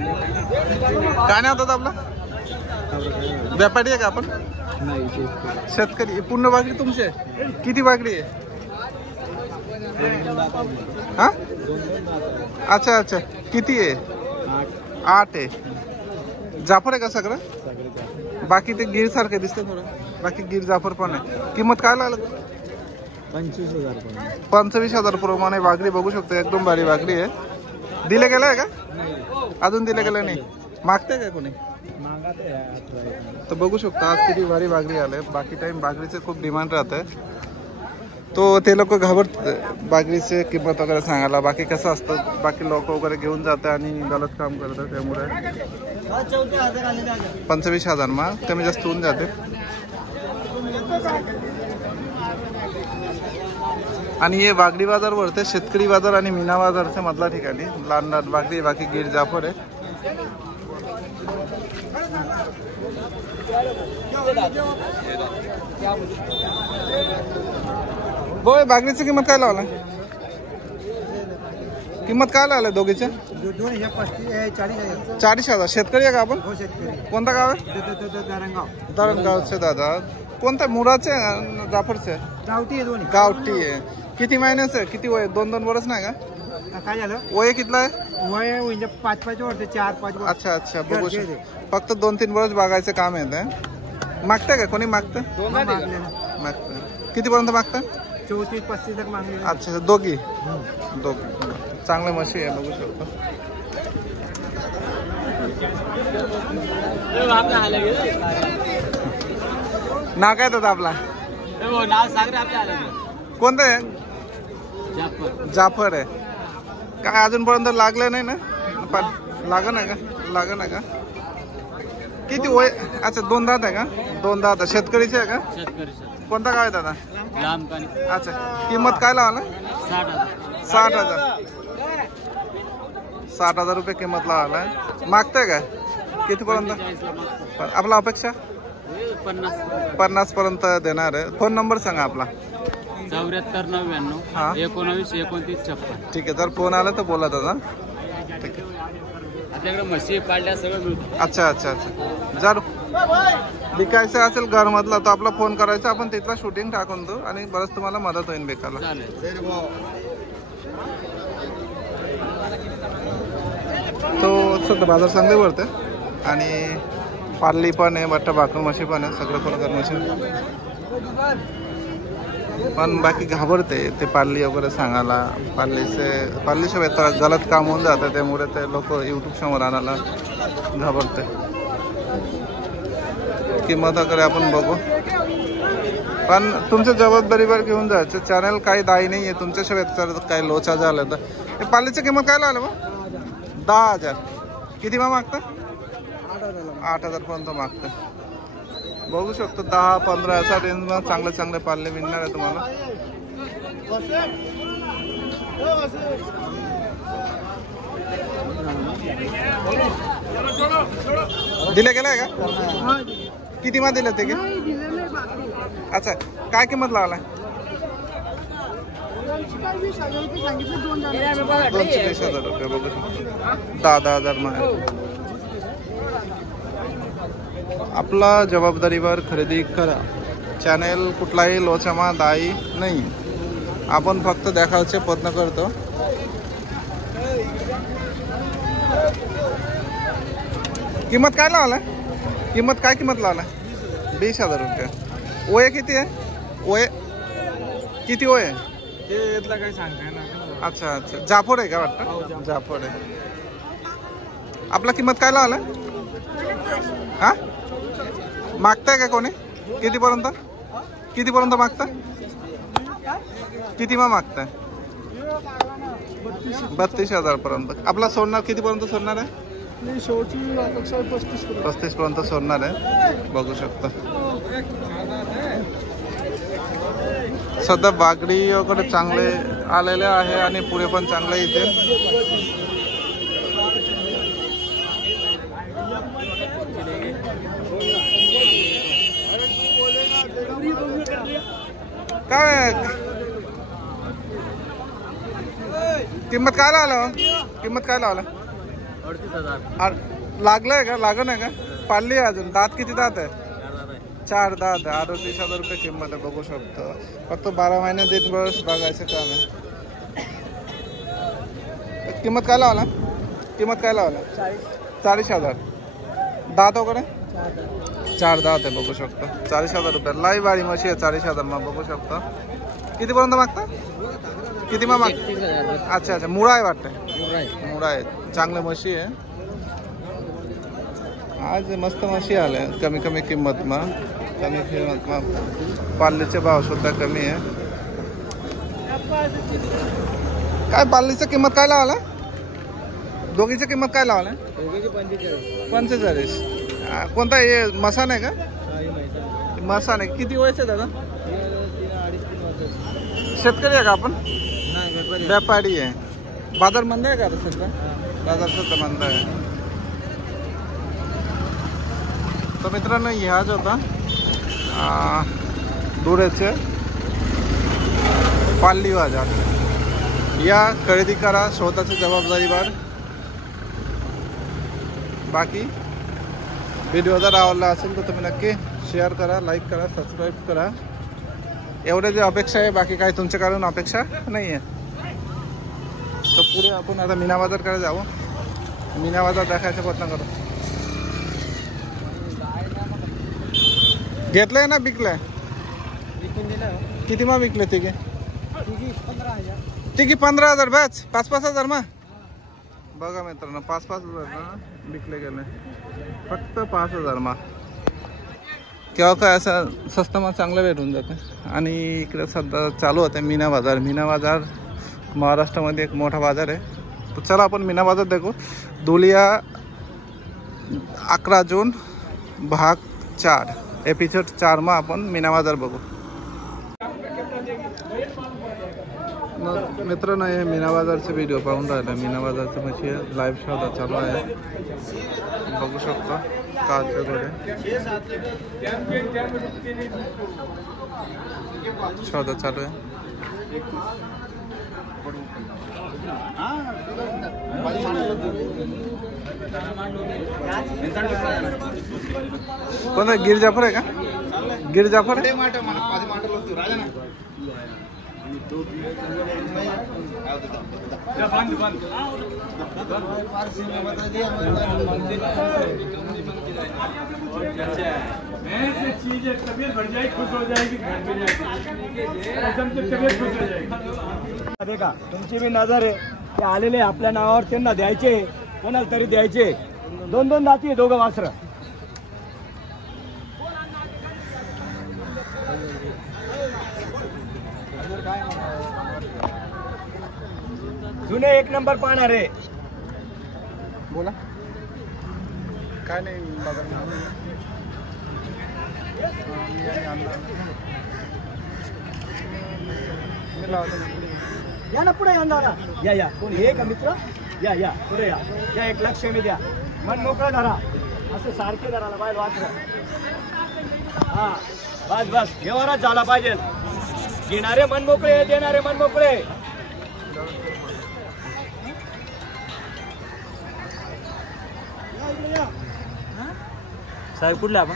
काय नाही होतात आपला व्यापारी आहे का आपण? शेतकरी. पूर्ण बागडी तुमची आहे? किती बागडी आहे? हा अच्छा अच्छा. किती आहे? 8 आहे. जाफर आहे का सगळं? बाकी ते गिर सारखे दिसतं थोडं. बाकी गिर जाफर पण आहे. किंमत काय लागलं? 25,000 प्रमाणे बागडी बघू शकतो. एकदम भारी बागडी आहे. दिले गेलाय का? अजून दिले गेलं नाही. मागते का कोणी? तर बघू शकतो आज किती भारी बागडी आले. बाकी टाइम बागडीचे खूप डिमांड राहते, तो ते लोक घाबरत बागडीचे किंमत वगैरे सांगायला. बाकी कसं असतं, बाकी लोक वगैरे घेऊन जातात आणि गलत काम करतात. त्यामुळे 25,000 मग कमी जास्त होऊन जाते. आणि हे बागडी बाजार भरते शेतकरी बाजार आणि मीना बाजारच्या मधल्या ठिकाणी. लहान लहान बागडी, बाकी गिर जाफर आहे. बोय बागडीची किंमत काय लावला? किंमत काय लावला दोघीच्या? 40,000. शेतकरी आहे का आपण? कोणता गाव आहे? धरणगावचे. दादा कोणता? मुराचे जाफरचे? गावठी आहे. किती महिन्याचं आहे? किती वय? 2-2 वर्ष नाही का? काय झालं? वय कितला आहे? वय म्हणजे 5-5 वर्ष, 4-5 वर्ष. अच्छा अच्छा. बघू शकतो. फक्त 2-3 वर्ष बागायचं काम आहे. मागतं का कोणी? मागतं. कितीपर्यंत मागतं? 34-35 तक मागले. अच्छा. दोघी चांगल्या म्हशी आहे. बघू शकतो. नाव काय दादा आपला? कोणतं आहे? जाफर आहे. काय अजूनपर्यंत लागलं नाही ना? लागं ना का? किती वय? अच्छा 2 दात आहे का? 2 दात. शेतकरीचे आहे का? कोणता गाव आहे दादा? अच्छा. किंमत काय लावला? 60,000 रुपये किंमत लावला. मागताय का? कितीपर्यंत? आपला अपेक्षा 50 पर्यंत देणार आहे. फोन नंबर सांगा आपला. 7499192956. ठीक आहे. जर फोन आला तर बोला दादा. ठीक आहे. आपल्याकडे म्हशी पाळल्या सगळं मिळतं. अच्छा. जर विकायचं असेल घरमधला तर आपला फोन करायचा. आपण तिथला शूटिंग टाकून देऊ आणि बरंच तुम्हाला मदत होईल बेकाला. तो सध्या बाजार चांगले भरते. आणि पार्ली पण आहे, बट्टा भाकर म्हशी पण आहे, सगळं प्रकार म्हशी. पण बाकी घाबरते ते पार्ली वगैरे सांगायला. पार्लीशिवाय तर गलत काम होऊन जातं. त्यामुळे ते लोक यूट्यूब समोर आणायला घाबरते. किंमत वगैरे आपण बघू. पण तुमच्या जबाबदारीवर घेऊन जायचं. चॅनल काही दाई नाही आहे. तुमच्याशिवाय तर काही लोचा झालं तर. हे पार्लीची किंमत काय लागलं मग? 10,000. किती मग मागतं? 8,000 पर्यंत मागतं. बघू शकतो 10-15 असा रेंजमध्ये चांगले पाल्ले मिळणार आहे तुम्हाला. दिले गेलाय का? किती मा दिले ते? अच्छा. काय किंमत लावलाय? 220,000 रुपये. बघू शकतो 10,000 मा. आपला जबाबदारीवर खरेदी करा. चॅनेल कुठलाही लोचामा दाई नाही. आपण फक्त दाखवायचे प्रयत्न करतो. किंमत काय लावलाय? काय किंमत लावलाय? 20,000 रुपये. वय किती आहे? वय किती वय आहे? काही सांगताय ना. अच्छा. जाफर आहे का वाटतं? जाफर आहे. आपला किंमत काय लावलाय? हा मागताय का कोणी? कितीपर्यंत मागताय? किती मागताय? 32,000 पर्यंत. आपला सोडणार कितीपर्यंत सोडणार आहे? 35 पर्यंत सोडणार आहे. बघू शकता सध्या बागडी वगैरे चांगले आलेले आहे आणि पुढे पण चांगले इथे. काय किंमत काय लावला? 38,000 लागलंय का लागण आहे का पाळली आहे अजून दात किती दात आहे 4 दात 38,000 रुपये किंमत आहे बघू शकतो फक्त 12 महिने 1.5 वर्ष बघायचं काम आहे किंमत काय लावला 40,000 दात वगैरे 4 दात आहे बघू शकतो 40,000 रुपये लाई बारी म्हशी आहे 40,000 मग बघू शकतो कितीपर्यंत मागता किती मग माग अच्छा मुळा आहे वाटतं मुळा आहे चांगले म्हशी आहे आज मस्त म्हशी आल्या कमी किंमत मग पाल्लीचे भाव सुद्धा कमी आहे काय पाल्लीची किंमत काय लावला दोघीची किंमत काय लावला 45 कोणता हे मसान आहे का मसान आहे किती वयच आहे दादा शेतकरी आहे का आपण व्यापारी आहे बाजार मंद आहे का आता सध्या बाजार सुद्धा मंद आहे तर मित्रांनो ह्या जो होता धुळ्याचे पाल्ली बाजार या खरेदी करा स्वतःची जबाबदारीवर बाकी व्हिडिओ जर आवडला असेल तर तुम्ही नक्की शेअर करा लाईक करा सबस्क्राईब करा एवढे जे अपेक्षा आहे बाकी काही तुमच्याकडून अपेक्षा नाही आहे तर पुढे आपण आता मीना बाजारकडे जाऊ मीना बाजार दाखवायचा प्रयत्न करू घेतलंय ना विकलंय किती मग विकले तिघे 15,000 बॅच 5,000 मग बघा मित्रांनो 5,000 ना विकले गेले फक्त 5,000 मग केव्हा काय असं स्वस्त मग चांगलं भेटून जातं आणि इकडे सध्या चालू होतं मीना बाजार महाराष्ट्रामध्ये एक मोठा बाजार आहे तर चला आपण मीना बाजार देखू धुलिया 11 जून भाग 4 एपिसोड 4 मग आपण मीना बाजार बघू मित्रांनो हे मीना बाजारचे व्हिडिओ पाहून राहिला मीना बाजारचं म्हणजे लाईव्ह शोधा चालू आहे बघू शकतो कालच्या घोडे शोधा चालू आहे कोणता गिर जाफर आहे का गिर जाफर देखा तुमची बी नजर आहे ते आलेले आपल्या नावावर त्यांना द्यायचे कोणाला तरी द्यायचे 2 दाती आहे दोघं वासर जुने 1 नंबर पाहणार आहे बोला काय नाही या ना पुढे येणार या कोण हे का मित्र या पुढे या 1 लक्ष मी द्या मन मोकळं धरा असं सारखे धराला पाहिजे वाचरा हा बस व्यवहारात झाला पाहिजे घेणारे मन मोकळे देणारे मन मोकळे साहेब कुठला आपण